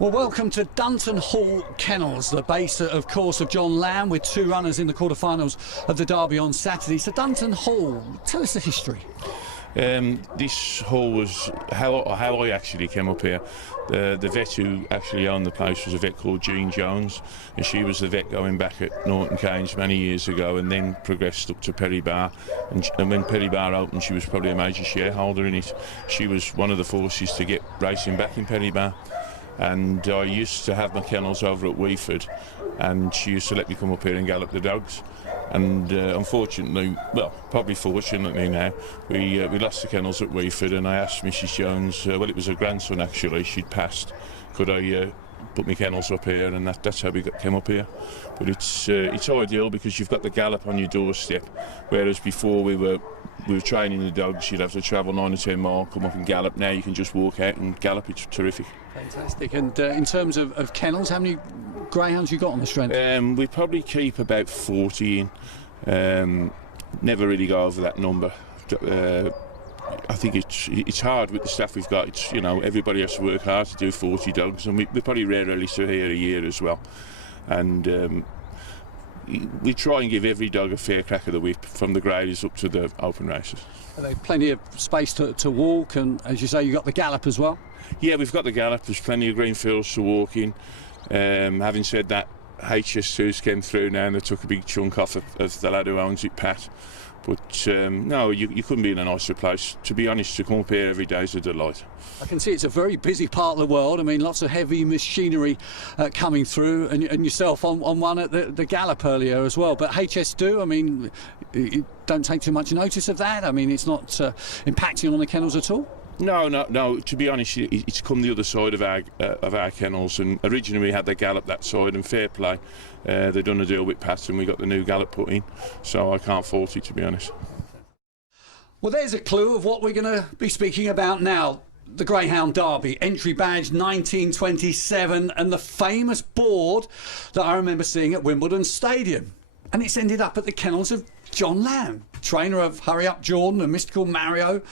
Well, welcome to Dunton Hall Kennels, the base, of course, of John Lambe, with two runners in the quarterfinals of the Derby on Saturday. So Dunton Hall, tell us the history. This hall was how I actually came up here. The vet who actually owned the place was a vet called Jean Jones, and she was the vet going back at Norton Keynes many years ago, and then progressed up to Perry Bar. And when Perry Bar opened, she was probably a major shareholder in it. She was one of the forces to get racing back in Perry Bar. And I used to have my kennels over at Weeford, and she used to let me come up here and gallop the dogs. And unfortunately, well, probably fortunately now, we lost the kennels at Weeford, and I asked Mrs Jones, well, it was her grandson actually, she'd passed, could I put my kennels up here, and that's how we came up here. But it's ideal because you've got the gallop on your doorstep, whereas before we were training the dogs, you'd have to travel 9 or 10 miles, come up and gallop. Now you can just walk out and gallop. It's terrific. Fantastic. And in terms of kennels, how many greyhounds you got on the strength? We probably keep about 40 in. Never really go over that number. I think it's hard with the staff we've got. It's, you know, everybody has to work hard to do 40 dogs, and we probably rarely see here a year as well. And we try and give every dog a fair crack of the whip, from the graders up to the open races. Are there plenty of space to walk, and as you say, you've got the gallop as well? Yeah, we've got the gallop. There's plenty of green fields to walk in. Having said that, HS2s came through now and they took a big chunk off of the lad who owns it, Pat. But no, you couldn't be in a nicer place. To be honest, to come up here every day is a delight. I can see it's a very busy part of the world. I mean, lots of heavy machinery coming through, and yourself on one at the gallop earlier as well. But HS2, I mean, you don't take too much notice of that? I mean, it's not impacting on the kennels at all? No. To be honest, it's come the other side of our kennels, and originally we had the gallop that side, and fair play. They've done a deal with Pat, and we got the new gallop put in, so I can't fault it, to be honest. Well, there's a clue of what we're going to be speaking about now. The Greyhound Derby, entry badge 1927, and the famous board that I remember seeing at Wimbledon Stadium. And it's ended up at the kennels of John Lambe, trainer of Hurry Up Jordan and Mysitcal Mario,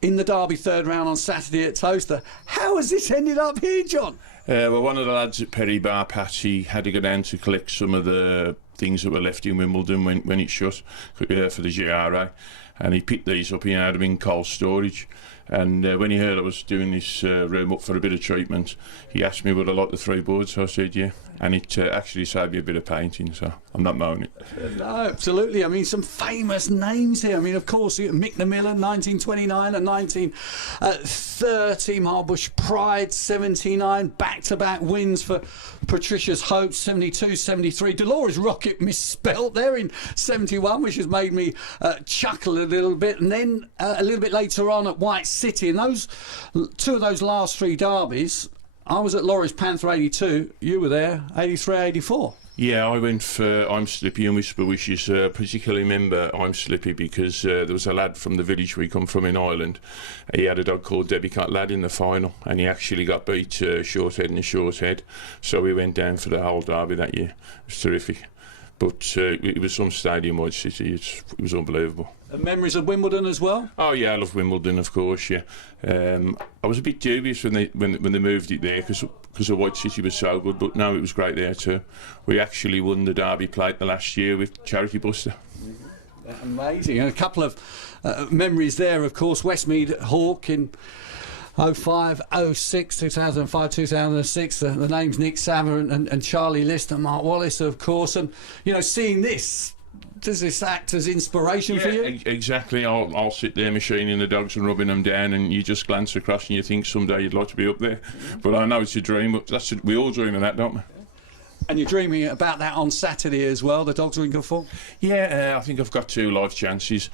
in the Derby third round on Saturday at Towcester. How has this ended up here, John? Well, one of the lads at Perry Bar, Patty, had to go down to collect some of the things that were left in Wimbledon when it shut for the GRA, and he picked these up. He had them in cold storage, and when he heard I was doing this room up for a bit of treatment, he asked me would I like the 3 boards. So I said yeah, and it actually saved me a bit of painting, so I'm not moaning. No, absolutely. I mean, some famous names here. I mean, of course, Mick the Miller, 1929 and 1930, Marbush Pride, 79, back-to-back wins for Patricia's Hope, 72, 73, Dolores Rocket misspelt there in 71, which has made me chuckle a little bit, and then a little bit later on at White City, and those two of those last 3 derbies, I was at Laurie's Panther 82, you were there 83, 84. Yeah, I went for I'm Slippy and Whisper Wishes. Particularly remember I'm Slippy because there was a lad from the village we come from in Ireland. He had a dog called Debbie Cut Lad in the final, and he actually got beat Shorthead and the Shorthead. So we went down for the whole derby that year. It was terrific. But it was some stadium-wide city. It was unbelievable. And memories of Wimbledon as well? Oh yeah, I love Wimbledon, of course. Yeah, I was a bit dubious when they moved it there because the White City was so good, but no, it was great there too. We actually won the Derby Plate the last year with Charity Buster. Amazing. And a couple of memories there, of course. Westmead Hawk in 05, 06, 2005, 2006. The names Nick Savver and Charlie List and Mark Wallace, of course. And, you know, seeing this, does this act as inspiration for you? Exactly. I'll sit there machining the dogs and rubbing them down, and you just glance across and you think someday you'd like to be up there. But I know it's a dream. But we all dream of that, don't we? And you're dreaming about that on Saturday as well. The dogs are in good form. Yeah, I think I've got 2 life chances.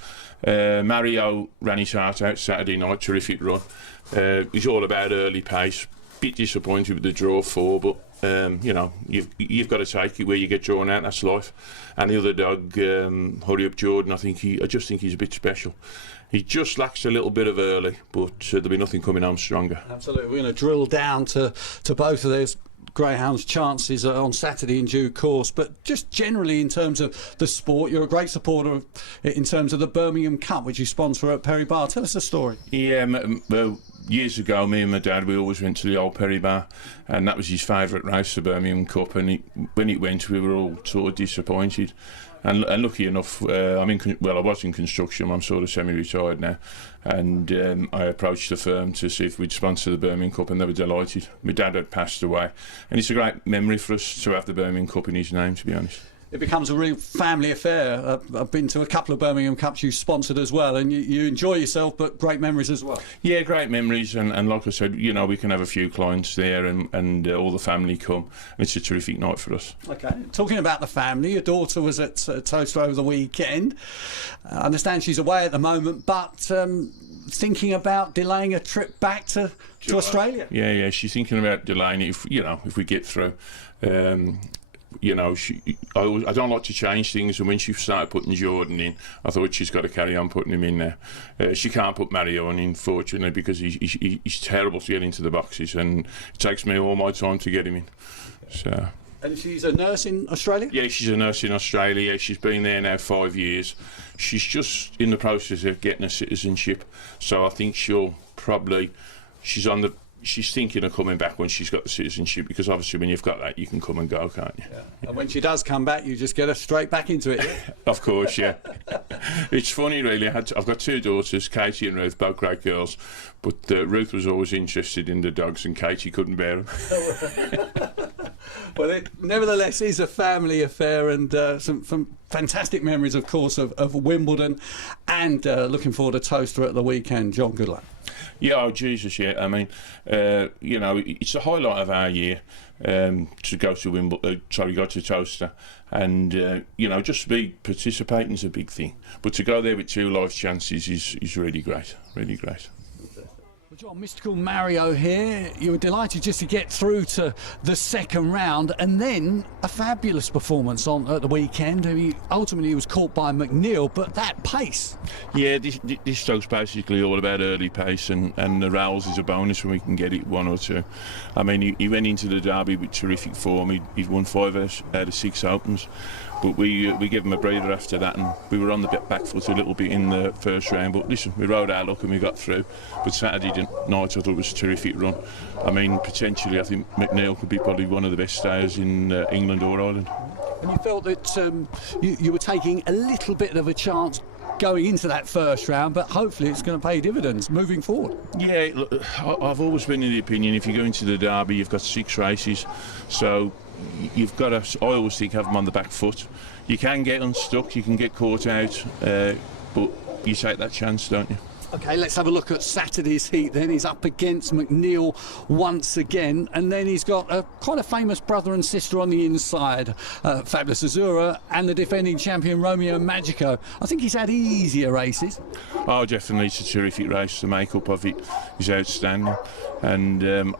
Mario ran his heart out Saturday night, terrific run. He's all about early pace. Bit disappointed with the draw 4, but you know, you've got to take it where you get drawn out. That's life. And the other dog, Hurry Up Jordan, I just think he's a bit special. He just lacks a little bit of early, but there'll be nothing coming home stronger. Absolutely. We're going to drill down to both of those Greyhounds' chances on Saturday in due course, but just generally in terms of the sport, you're a great supporter in terms of the Birmingham Cup, which you sponsor at Perry Bar. Tell us the story. Yeah, years ago, me and my dad, we always went to the old Perry Bar, and that was his favourite race, the Birmingham Cup. And when it went, we were all sort of disappointed. And lucky enough, I was in construction. I'm sort of semi-retired now, and I approached the firm to see if we'd sponsor the Birmingham Cup, and they were delighted. My dad had passed away, and it's a great memory for us to have the Birmingham Cup in his name, to be honest. It becomes a real family affair. I've been to a couple of Birmingham Cups you've sponsored as well, and you enjoy yourself, but great memories as well. Yeah, great memories, and like I said, you know, we can have a few clients there, and all the family come. It's a terrific night for us. Okay, talking about the family, your daughter was at Towcester over the weekend. I understand she's away at the moment, but thinking about delaying a trip back to Australia. Yeah, she's thinking about delaying it if we get through. You know, I don't like to change things, and when she started putting Jordan in, I thought she's got to carry on putting him in there. She can't put Mario in, unfortunately, because he's terrible to get into the boxes, and it takes me all my time to get him in. So. And she's a nurse in Australia? Yeah, she's a nurse in Australia. She's been there now 5 years. She's just in the process of getting a citizenship, so I think she's thinking of coming back when she's got the citizenship, because obviously when you've got that, you can come and go, can't you? Yeah. And when she does come back, you just get her straight back into it. Of course, yeah. It's funny, really. I've got two daughters, Katie and Ruth, both great girls, but Ruth was always interested in the dogs, and Katie couldn't bear them. Well, it nevertheless is a family affair, and some fantastic memories, of course, of Wimbledon, and looking forward to Towcester at the weekend. John, good luck. Yeah, oh Jesus, yeah. I mean, you know, it's the highlight of our year to go to go to Towcester, and you know, just to be participating is a big thing. But to go there with 2 life chances is really great, really great. Well, John, Mysitcal Mario here. You were delighted just to get through to the second round, and then a fabulous performance at the weekend. Ultimately, he was caught by McNeil, but that pace. Yeah, this dog's basically all about early pace, and the rails is a bonus when we can get it 1 or 2. I mean, he went into the Derby with terrific form. He'd won 5 out of 6 opens. But we gave him a breather after that, and we were on the back foot a little bit in the first round. But listen, we rode our luck and we got through. But Saturday night, I thought it was a terrific run. I mean, potentially, I think McNeil could be probably one of the best stayers in England or Ireland. And you felt that you were taking a little bit of a chance going into that first round, but hopefully it's going to pay dividends moving forward. Yeah, look, I've always been in the opinion, if you go into the Derby, you've got 6 races, so you've got to, I always think, have them on the back foot. You can get unstuck, you can get caught out, but you take that chance, don't you? OK, let's have a look at Saturday's heat then. He's up against McNeil once again, and then he's got quite a famous brother and sister on the inside, Fabulous Azura and the defending champion Romeo Magico. I think he's had easier races. Oh, definitely, it's a terrific race. The make-up of it is outstanding, and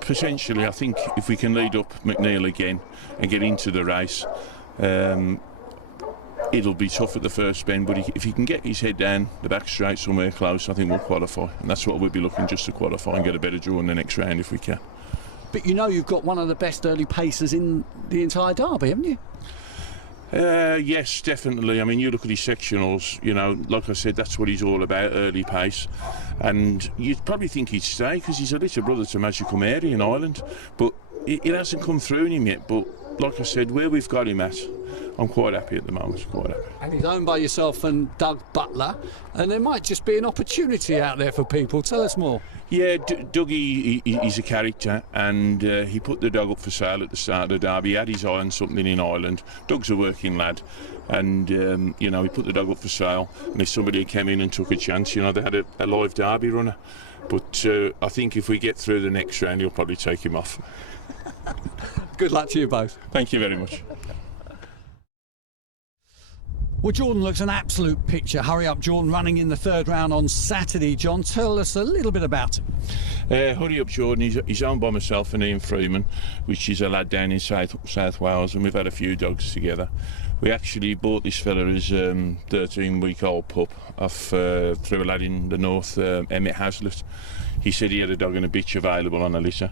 potentially I think if we can lead up McNeil again and get into the race, it'll be tough at the first bend, but if he can get his head down the back straight somewhere close, I think we'll qualify, and that's what we'll be looking, just to qualify and get a better draw in the next round if we can. But you know, you've got one of the best early pacers in the entire Derby, haven't you? Yes, definitely. I mean, you look at his sectionals, you know, like I said, that's what he's all about, early pace. And you'd probably think he'd stay, because he's a little brother to Mysitcal Mary in Ireland, but it hasn't come through in him yet. But like I said, where we've got him at, I'm quite happy at the moment, quite happy. And he's owned by yourself and Doug Butler, and there might just be an opportunity out there for people. Tell us more. Yeah, Dougie, he's a character, and he put the dog up for sale at the start of the Derby. He had his eye on something in Ireland. Doug's a working lad, and you know, he put the dog up for sale, and if somebody came in and took a chance, you know, they had a live Derby runner. But I think if we get through the next round, he'll probably take him off. Good luck to you both. Thank you very much. Well, Jordan looks an absolute picture. Hurry up, Jordan, running in the third round on Saturday. John, tell us a little bit about him. Hurry up, Jordan. He's owned by myself and Ian Freeman, which is a lad down in South Wales, and we've had a few dogs together. We actually bought this fella as 13-week-old pup off through a lad in the north, Emmett Hazlitt. He said he had a dog and a bitch available on a litter,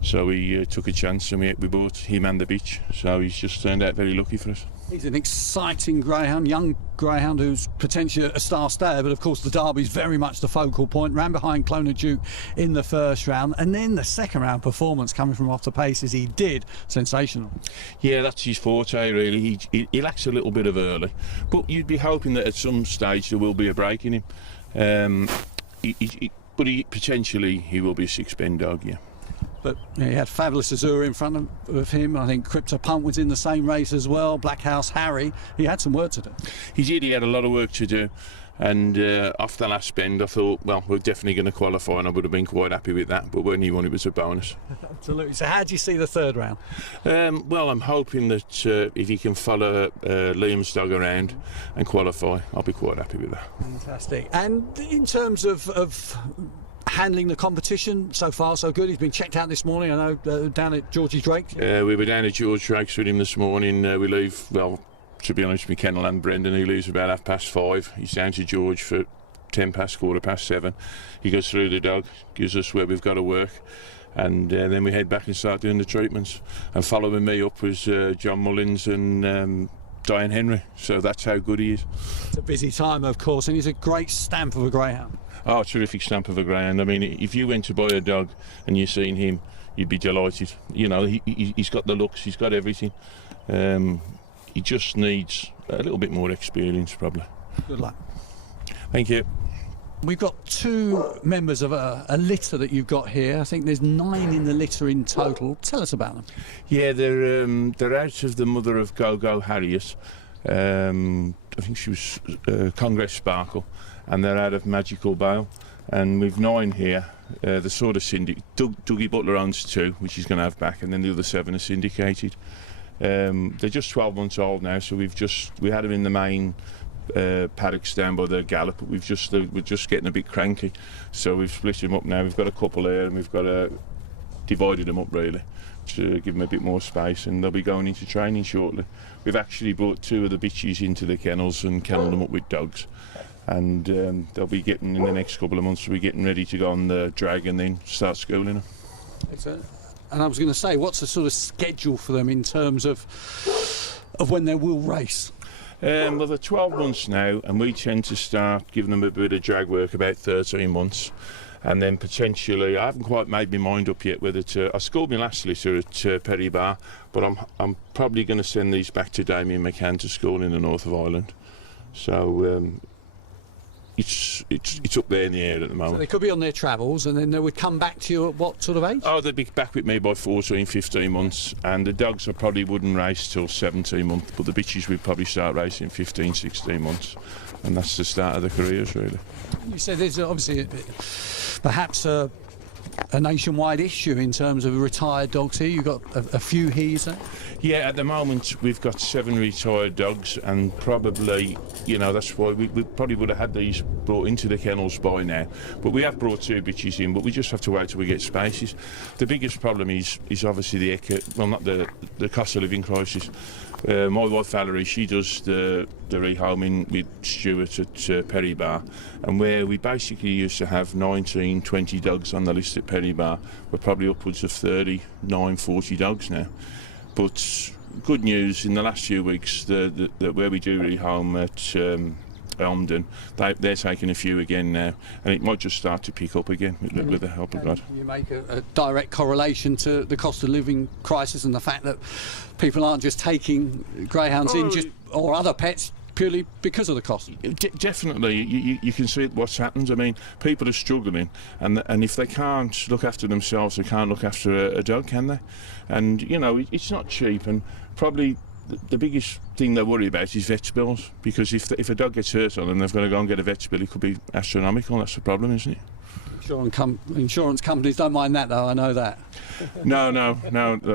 so we took a chance and we bought him and the bitch. So he's just turned out very lucky for us. He's an exciting greyhound, young greyhound who's potentially a star stayer, but of course the Derby's very much the focal point. Ran behind Clonard Duke in the first round, and then the second round performance coming from off the paces he did, sensational. Yeah, that's his forte really. He lacks a little bit of early, but you'd be hoping that at some stage there will be a break in him. But potentially he will be a six-pen dog, yeah. But he had Fabulous Azura in front of him. I think Crypto Pump was in the same race as well. Black House Harry, he had some work to do. He did, he had a lot of work to do. And off the last bend, I thought, well, we're definitely going to qualify, and I would have been quite happy with that. But when he won, it was a bonus. Absolutely. So how do you see the third round? Well, I'm hoping that if he can follow Liam's dog around and qualify, I'll be quite happy with that. Fantastic. And in terms of handling the competition, so far so good. He's been checked out this morning, I know, down at Georgie Drake. We were down at George Drake's with him this morning. We leave, well, to be honest with Kennel and Brendan, he leaves about 5:30. He's down to George for 7:10. He goes through the dog, gives us where we've got to work, and then we head back and start doing the treatments. And following me up was John Mullins and Diane Henry, so that's how good he is. It's a busy time, of course, and he's a great stamp of a greyhound. Oh, terrific stamp of a greyhound. I mean, if you went to buy a dog and you've seen him, you'd be delighted. You know, he's got the looks, he's got everything. He just needs a little bit more experience, probably. Good luck. Thank you. We've got two members of a litter that you've got here. I think there's 9 in the litter in total. Tell us about them. Yeah, they're out of the mother of Go-Go Harriet. I think she was Congress Sparkle, and they're out of Magical Bale. And we've 9 here. The sort of syndicate. Dougie Butler owns 2, which he's going to have back, and then the other 7 are syndicated. They're just 12 months old now, so we had them in the main paddocks down by the gallop, but we're just getting a bit cranky, so we've split them up now. We've got a couple there, and we've got divided them up really to give them a bit more space, and they'll be going into training shortly. We've actually brought 2 of the bitches into the kennels and kennelled them up with dogs, and they'll be getting, in the next couple of months, we'll be getting ready to go on the drag and then start schooling them. Excellent. And I was going to say, what's the sort of schedule for them in terms of when they will race? Well, they're 12 months now, and we tend to start giving them a bit of drag work about 13 months. And then potentially, I haven't quite made my mind up yet whether I schooled my last litter at Perry Bar, but I'm probably going to send these back to Damien McCann to school in the north of Ireland. So it's up there in the air at the moment. So they could be on their travels, and then they would come back to you at what sort of age? Oh, they'd be back with me by 14, 15 months, and the dogs I probably wouldn't race till 17 months, but the bitches would probably start racing 15, 16 months, and that's the start of the careers really. You said there's obviously perhaps a nationwide issue in terms of retired dogs here. You've got a few here, sir? Yeah, at the moment we've got 7 retired dogs, and probably, you know, that's why we probably would have had these brought into the kennels by now. But we have brought 2 bitches in, but we just have to wait till we get spaces. The biggest problem is obviously not the cost of living crisis. My wife Valerie, she does the rehoming with Stuart at Perry Bar, and where we basically used to have 19, 20 dogs on the list at Perry Bar, we're probably upwards of 39, 40 dogs now. But good news, in the last few weeks, where we do rehome at Elmdon, they're taking a few again now, and it might just start to pick up again with the help of God. You make a direct correlation to the cost of living crisis and the fact that people aren't just taking greyhounds or other pets purely because of the cost. Definitely, you can see what's happened. I mean, people are struggling, and if they can't look after themselves, they can't look after a dog, can they? And you know, it's not cheap, and probably the biggest thing they worry about is vet bills, because if a dog gets hurt on them, they've got to go and get a vet bill. It could be astronomical. That's the problem, isn't it? Insurance companies don't mind that, though. I know that. No.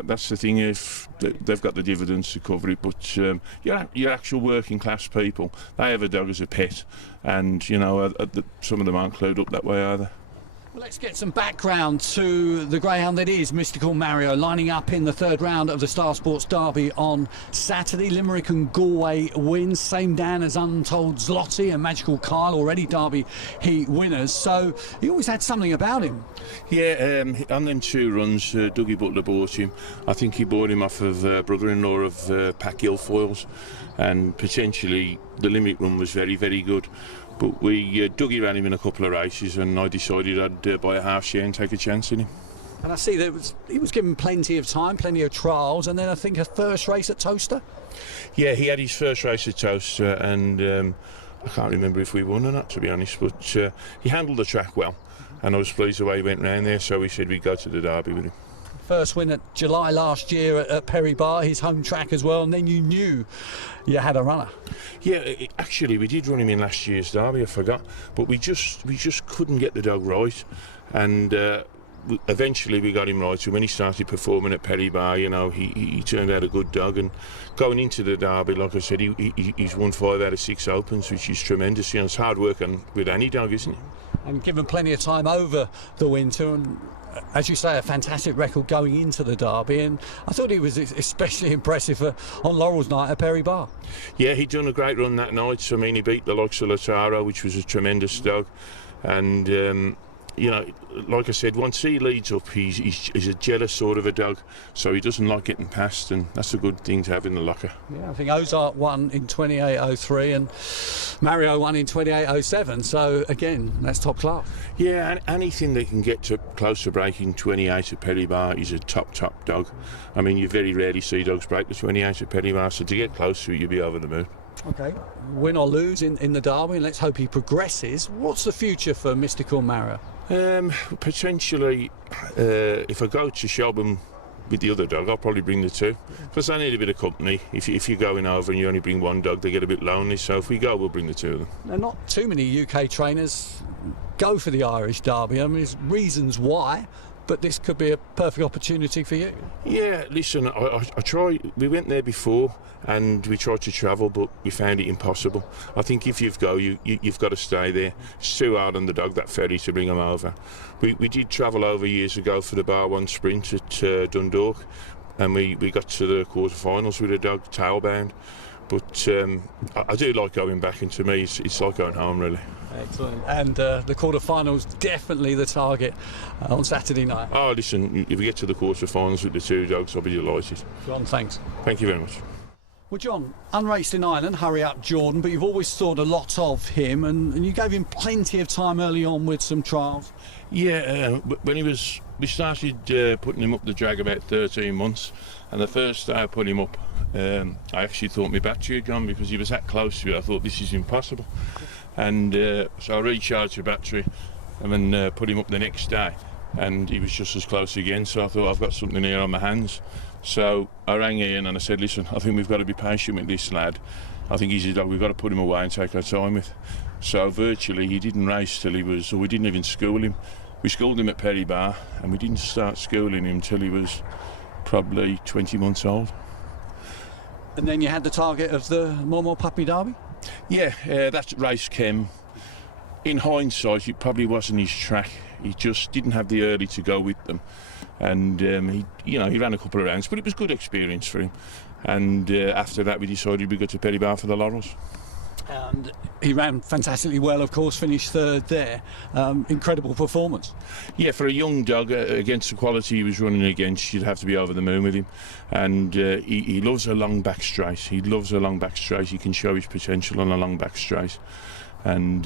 That's the thing. If they've got the dividends to cover it, but your actual working class people, they have a dog as a pet, and you know, some of them aren't clued up that way either. Let's get some background to the greyhound that is Mysitcal Mario, lining up in the third round of the Star Sports Derby on Saturday. Limerick and Galway wins, same Dan as Untold Zloty and Magical Kyle, already Derby heat winners, so he always had something about him. Yeah, on them 2 runs, Dougie Butler bought him. I think he bought him off of brother-in-law of Pat Guilfoyle's, and potentially the Limerick run was very, very good. But Dougie ran him in a couple of races, and I decided I'd buy a half share and take a chance in him. And I see that he was given plenty of time, plenty of trials, and then I think a first race at Towcester? Yeah, he had his first race at Towcester, and I can't remember if we won or not, to be honest, but he handled the track well, and I was pleased the way he went round there, so we said we'd go to the Derby with him. First win at July last year at Perry Bar, his home track as well, and then you knew you had a runner. Yeah, actually we did run him in last year's Derby, I forgot, but we just couldn't get the dog right, and eventually we got him right. So when he started performing at Perry Bar, you know, he turned out a good dog, and going into the Derby, like I said, he's won 5 out of 6 opens, which is tremendous. You know, it's hard work with any dog, isn't it? And given plenty of time over the winter, and as you say, a fantastic record going into the Derby, and I thought he was especially impressive on Laurel's night at Perry Bar. Yeah, he'd done a great run that night. So, I mean, he beat the likes of Lataro, which was a tremendous dog, and you know, like I said, once he leads up, he's a jealous sort of a dog, so he doesn't like getting past, and that's a good thing to have in the locker. Yeah, I think Ozark won in 28.03 and Mario won in 28.07, so again, that's top class. Yeah, and anything that can get to close to breaking 28 at Perry Bar is a top dog. I mean, you very rarely see dogs break the 28 at Perry Bar, so to get close to it, you'll be over the moon. Okay, win or lose in the Derby, and let's hope he progresses. What's the future for Mysitcal Mario? Potentially, if I go to Shelburne with the other dog, I'll probably bring the 2, because they need a bit of company. If you're going over and you only bring 1 dog, they get a bit lonely, so if we go, we'll bring the 2 of them. Now, not too many UK trainers go for the Irish Derby. I mean, there's reasons why, but this could be a perfect opportunity for you. Yeah, listen, I try. We went there before and we tried to travel, but we found it impossible. I think if you've got to stay there. It's too hard on the dog, that ferry, to bring them over. We did travel over years ago for the Bar 1 sprint at Dundalk, and we got to the quarterfinals with a dog tailbound. But I do like going back, and to me it's like going home, really. Excellent. And the quarterfinals, definitely the target on Saturday night. Oh, listen, if we get to the quarterfinals with the 2 dogs, I'll be delighted. John, thanks. Thank you very much. Well, John, unraced in Ireland, hurry up Jordan, but you've always thought a lot of him, and you gave him plenty of time early on with some trials. Yeah, when we started putting him up the drag about 13 months, and the first day I put him up, I actually thought my battery had gone, because he was that close to it. I thought, this is impossible, and so I recharged the battery and then put him up the next day, and he was just as close again. So I thought, I've got something here on my hands. So I rang Ian and I said, listen, I think we've got to be patient with this lad. I think he's a dog we've got to put him away and take our time with. So virtually he didn't race till he was, or we didn't even school him. We schooled him at Perry Bar, and we didn't start schooling him till he was probably 20 months old. And then you had the target of the Mormore Puppy Derby? Yeah, that race came. In hindsight, it probably wasn't his track. He just didn't have the early to go with them, and he ran a couple of rounds, but it was good experience for him. And after that, we decided we'd go to Perry Bar for the Laurels. And he ran fantastically well, of course, finished 3rd there. Incredible performance. Yeah, for a young dog, against the quality he was running against, you'd have to be over the moon with him. And he loves a long back straight. He loves a long back straight. He can show his potential on a long back straight. And,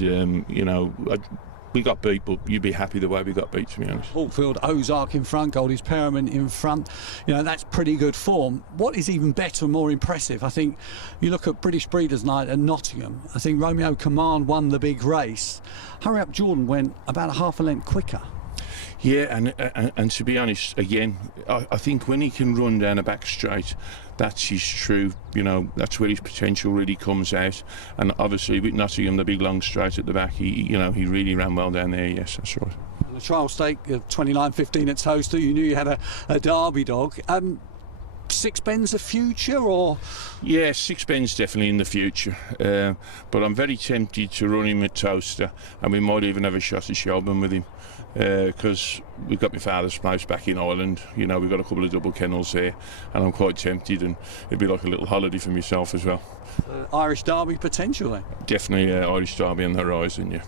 we got beat, but you'd be happy the way we got beat, to be honest. Hawkfield, Ozark in front, Goldie's Perriman in front. You know, that's pretty good form. What is even better and more impressive, I think, you look at British Breeders' Night at Nottingham. I think Romeo Command won the big race. Hurry Up Jordan went about a half a length quicker. Yeah, and to be honest, again, I think when he can run down a back straight, that's his true, that's where his potential really comes out. And obviously with Nottingham, the big long straight at the back, he really ran well down there. Yes, that's right. And the trial stake of 29.15 at Towcester, you knew you had a Derby dog. Six-Ben's a future, or? Yeah, Six-Ben's definitely in the future, but I'm very tempted to run him at Towcester, and we might even have a shot at Shelburne with him, because we've got my father's place back in Ireland. You know, we've got a couple of double kennels there, and I'm quite tempted, and it'd be like a little holiday for myself as well. Irish Derby potentially? Definitely Irish Derby on the horizon, yeah.